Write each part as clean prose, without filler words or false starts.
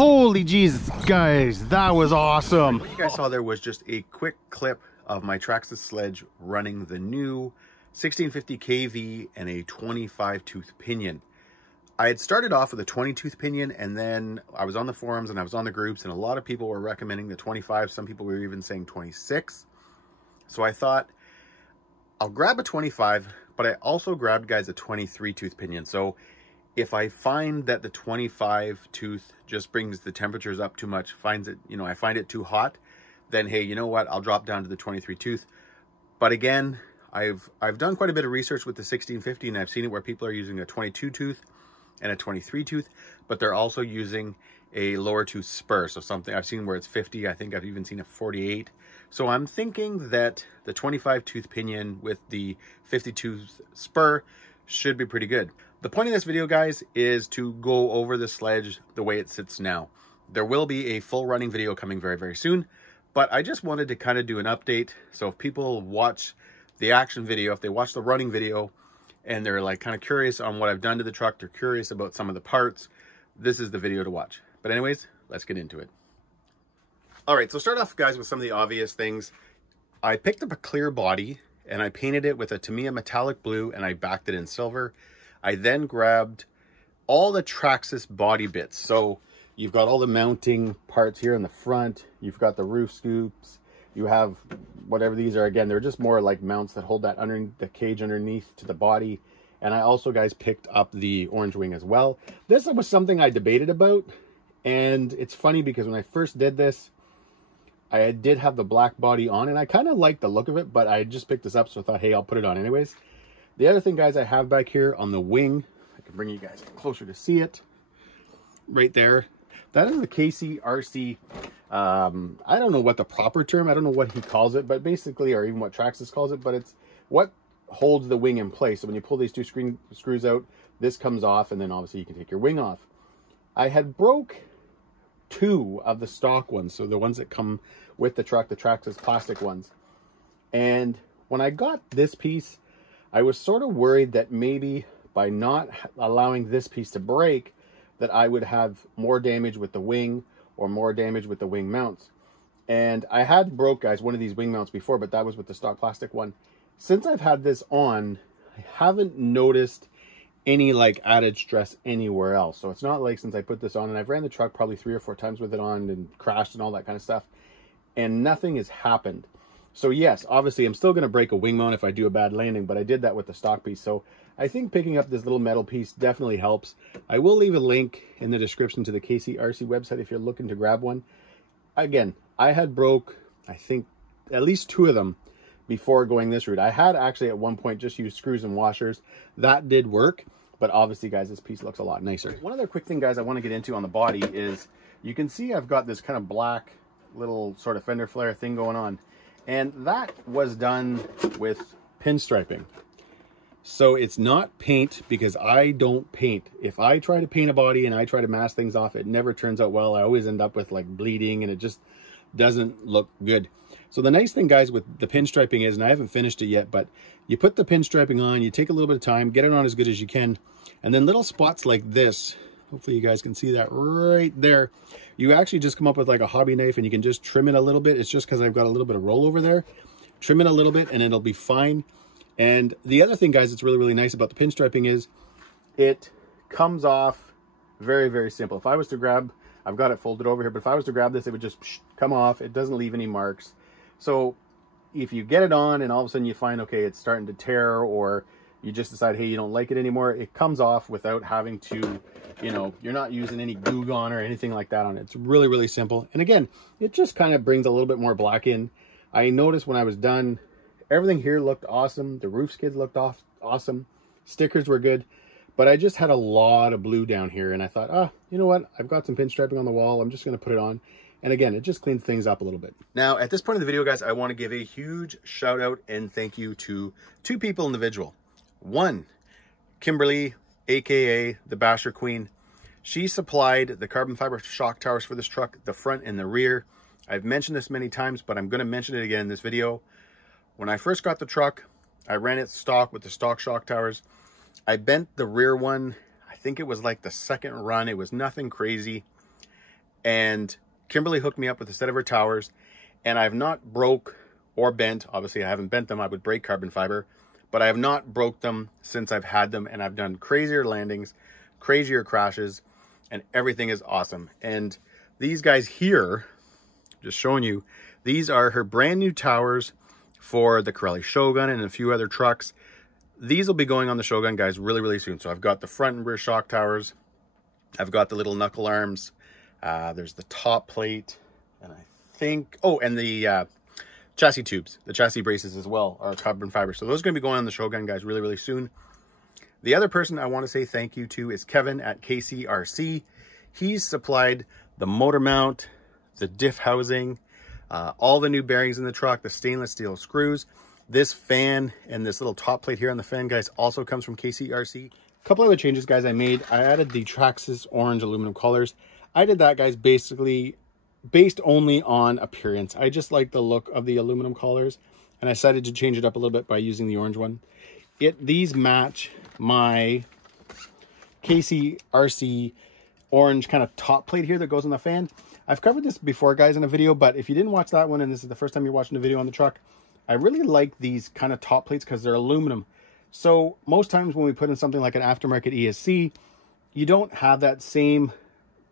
Holy Jesus, guys, that was awesome. What you guys saw there was just a quick clip of my Traxxas Sledge running the new 1650 kV and a 25 tooth pinion. I had started off with a 20 tooth pinion, and then I was on the forums and I was on the groups, and a lot of people were recommending the 25. Some people were even saying 26. So I thought I'll grab a 25, but I also grabbed, guys, a 23 tooth pinion. So if I find that the 25 tooth just brings the temperatures up too much, finds it, you know, I find it too hot, then hey, you know what? I'll drop down to the 23 tooth. But again, I've done quite a bit of research with the 1650, and I've seen it where people are using a 22 tooth and a 23 tooth, but they're also using a lower tooth spur. So something I've seen where it's 50, I think I've even seen a 48. So I'm thinking that the 25 tooth pinion with the 50 tooth spur should be pretty good. The point of this video, guys, is to go over the sledge the way it sits now. There will be a full running video coming very, very soon, but I just wanted to kind of do an update. So if people watch the action video, if they watch the running video, and they're like kind of curious on what I've done to the truck, they're curious about some of the parts, this is the video to watch. But anyways, let's get into it. All right, so start off, guys, with some of the obvious things. I picked up a clear body and I painted it with a Tamiya metallic blue, and I backed it in silver. I then grabbed all the Traxxas body bits. So you've got all the mounting parts here in the front, you've got the roof scoops, you have whatever these are. Again, they're just more like mounts that hold that under the cage underneath to the body. And I also, guys, picked up the orange wing as well. This was something I debated about, and it's funny because when I first did this, I did have the black body on, and I kind of liked the look of it, but I just picked this up, so I thought, hey, I'll put it on anyways. The other thing, guys, I have back here on the wing, I can bring you guys closer to see it right there. That is the KCRC. I don't know what the proper term, I don't know what he calls it, but basically, or even what Traxxas calls it, but it's what holds the wing in place. So when you pull these two screws out, this comes off, and then obviously you can take your wing off. I had broke two of the stock ones, so the ones that come with the truck, the Traxxas plastic ones. And when I got this piece, I was sort of worried that maybe by not allowing this piece to break, that I would have more damage with the wing or more damage with the wing mounts. And I had broke, guys, one of these wing mounts before, but that was with the stock plastic one. Since I've had this on, I haven't noticed any like added stress anywhere else. So it's not like since I put this on, and I've ran the truck probably 3 or 4 times with it on and crashed and all that kind of stuff, and nothing has happened. So yes, obviously I'm still going to break a wing mount if I do a bad landing, but I did that with the stock piece. So I think picking up this little metal piece definitely helps. I will leave a link in the description to the KCRC website if you're looking to grab one. Again, I had broke, I think, at least 2 of them before going this route. I had actually at one point just used screws and washers. That did work, but obviously, guys, this piece looks a lot nicer. One other quick thing, guys, I want to get into on the body is you can see I've got this kind of black little sort of fender flare thing going on. And that was done with pinstriping. So it's not paint, because I don't paint. If I try to paint a body and I try to mask things off, it never turns out well. I always end up with like bleeding, and it just doesn't look good. So the nice thing, guys, with the pinstriping is, and I haven't finished it yet, but you put the pinstriping on, you take a little bit of time, get it on as good as you can, and then little spots like this, hopefully you guys can see that right there, you actually just come up with like a hobby knife and you can just trim it a little bit. It's just because I've got a little bit of rollover there. Trim it a little bit and it'll be fine. And the other thing, guys, that's really, really nice about the pinstriping is it comes off very, very simple. If I was to grab, I've got it folded over here, but if I was to grab this, it would just come off. It doesn't leave any marks. So if you get it on and all of a sudden you find, okay, it's starting to tear, or you just decide, hey, you don't like it anymore, it comes off without having to, you know, you're not using any glue gun or anything like that on it. It's really, really simple. And again, it just kind of brings a little bit more black in. I noticed when I was done, everything here looked awesome. The roof skids looked awesome. Stickers were good. But I just had a lot of blue down here, and I thought, oh, you know what? I've got some pinstriping on the wall. I'm just going to put it on. And again, it just cleans things up a little bit. Now, at this point in the video, guys, I want to give a huge shout out and thank you to 2 people individual. One, Kimberly, aka the Basher Queen. She supplied the carbon fiber shock towers for this truck, the front and the rear. I've mentioned this many times, but I'm going to mention it again in this video. When I first got the truck, I ran it stock with the stock shock towers. I bent the rear one. I think it was like the second run. It was nothing crazy. and Kimberly hooked me up with a set of her towers, and I've not broke or bent. Obviously, I haven't bent them. I would break carbon fiber, but I have not broke them since I've had them, and I've done crazier landings, crazier crashes, and everything is awesome. And these guys here, just showing you, these are her brand new towers for the Corelli Shogun and a few other trucks. These will be going on the Shogun, guys, really, really soon. So I've got the front and rear shock towers. I've got the little knuckle arms. There's the top plate. And I think, oh, and the chassis tubes, the chassis braces as well are carbon fiber. So those are going to be going on the Shogun, guys, really, really soon. The other person I want to say thank you to is Kevin at KCRC. He's supplied the motor mount, the diff housing, all the new bearings in the truck, the stainless steel screws. This fan and this little top plate here on the fan, guys, also comes from KCRC. A couple other changes, guys, I made. I added the Traxxas orange aluminum collars. I did that, guys, basically based only on appearance. I just like the look of the aluminum collars, and I decided to change it up a little bit by using the orange one. These match my KCRC orange kind of top plate here that goes on the fan. I've covered this before, guys, in a video, but if you didn't watch that one and this is the first time you're watching a video on the truck, I really like these kind of top plates because they're aluminum. So most times when we put in something like an aftermarket ESC, you don't have that same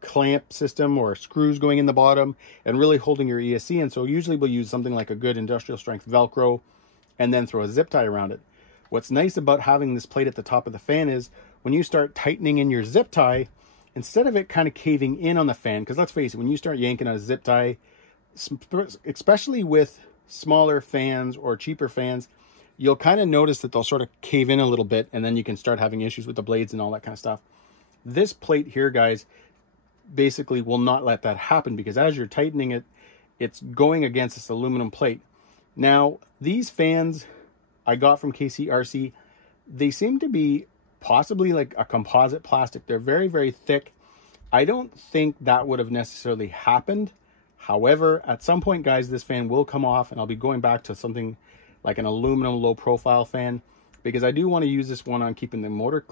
clamp system or screws going in the bottom and really holding your ESC. And so usually we'll use something like a good industrial strength Velcro and then throw a zip tie around it. What's nice about having this plate at the top of the fan is when you start tightening in your zip tie, instead of it kind of caving in on the fan, because let's face it, when you start yanking a zip tie, especially with smaller fans or cheaper fans, you'll kind of notice that they'll sort of cave in a little bit, and then you can start having issues with the blades and all that kind of stuff. This plate here, guys, basically will not let that happen, because as you're tightening it, it's going against this aluminum plate. Now, these fans I got from KCRC, they seem to be possibly like a composite plastic. They're very, very thick. I don't think that would have necessarily happened. However, at some point, guys, this fan will come off, and I'll be going back to something like an aluminum low profile fan, because I do want to use this one on keeping the motor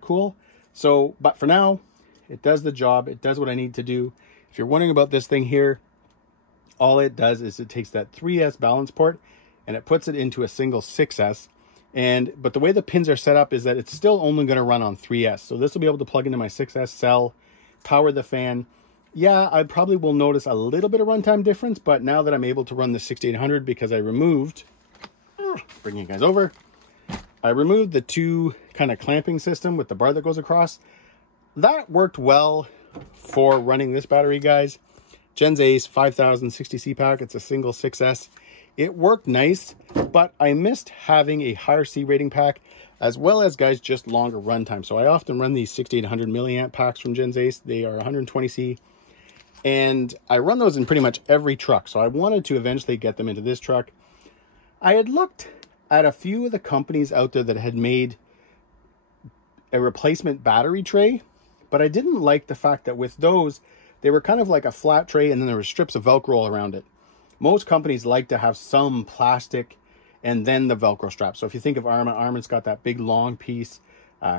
cool. So, but for now, it does the job. It does what I need to do. If you're wondering about this thing here, all it does is it takes that 3S balance port and it puts it into a single 6S. But the way the pins are set up is that it's still only going to run on 3S. So this will be able to plug into my 6S cell, power the fan. Yeah, I probably will notice a little bit of runtime difference, but now that I'm able to run the 6800 because I removed, bring you guys over, I removed the two kind of clamping system with the bar that goes across. That worked well for running this battery, guys. Gens Ace 5060 C-Pack, it's a single 6S. It worked nice, but I missed having a higher C rating pack, as well as, guys, just longer runtime. So I often run these 6800 milliamp packs from Gens Ace. They are 120C. And I run those in pretty much every truck. So I wanted to eventually get them into this truck. I had looked at a few of the companies out there that had made a replacement battery tray, but I didn't like the fact that with those, they were kind of like a flat tray and then there were strips of Velcro all around it. Most companies like to have some plastic and then the Velcro strap. So if you think of Arma, Arma's got that big long piece.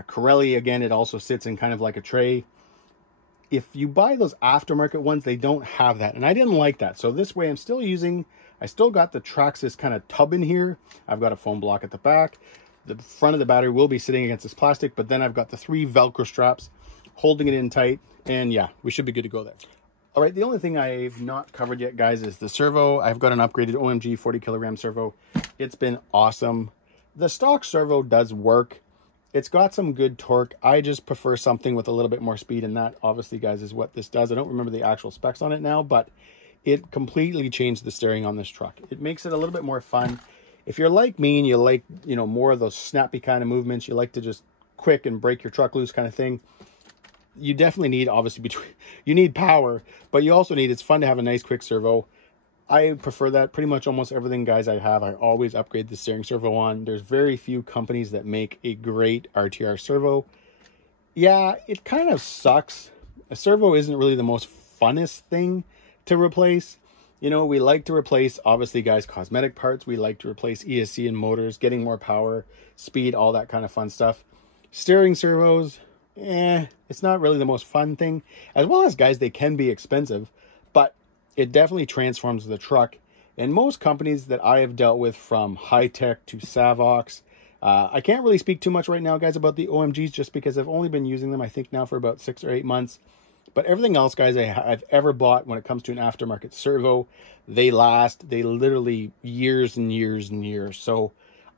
Corelli, again, it also sits in kind of like a tray. If you buy those aftermarket ones, they don't have that. And I didn't like that. So this way I'm still using, I still got the Traxxas kind of tub in here. I've got a foam block at the back. The front of the battery will be sitting against this plastic, but then I've got the 3 Velcro straps holding it in tight. And yeah, we should be good to go there. All right, the only thing I've not covered yet, guys, is the servo. I've got an upgraded OMG 40 kilogram servo. It's been awesome. The stock servo does work. It's got some good torque. I just prefer something with a little bit more speed, and that obviously, guys, is what this does. I don't remember the actual specs on it now, but it completely changed the steering on this truck. It makes it a little bit more fun. If you're like me and you like, you know, more of those snappy kind of movements, you like to just quick and break your truck loose kind of thing, you definitely need, obviously, you need power, but you also need, it's fun to have a nice quick servo. I prefer that. Pretty much almost everything, guys, I have, I always upgrade the steering servo on. There's very few companies that make a great RTR servo. Yeah, it kind of sucks. A servo isn't really the most funnest thing to replace. You know, we like to replace, obviously, guys, cosmetic parts. We like to replace ESC and motors, getting more power, speed, all that kind of fun stuff. Steering servos, it's not really the most fun thing. As well as, guys, they can be expensive, but it definitely transforms the truck. And most companies that I have dealt with, from High-Tech to Savox, I can't really speak too much right now, guys, about the OMGs, just because I've only been using them, I think, now for about 6 or 8 months. But everything else, guys, I've ever bought when it comes to an aftermarket servo, they last. They literally years and years and years. So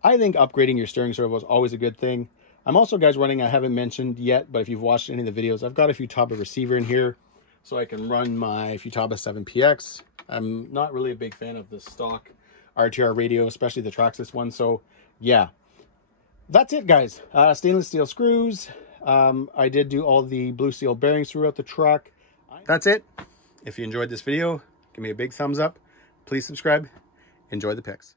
I think upgrading your steering servo is always a good thing. I'm also, guys, running, I haven't mentioned yet, but if you've watched any of the videos, I've got a Futaba receiver in here so I can run my Futaba 7PX. I'm not really a big fan of the stock RTR radio, especially the Traxxas one. So yeah, that's it, guys. Stainless steel screws. I did do all the blue steel bearings throughout the truck. That's it. If you enjoyed this video, give me a big thumbs up. Please subscribe. Enjoy the pics.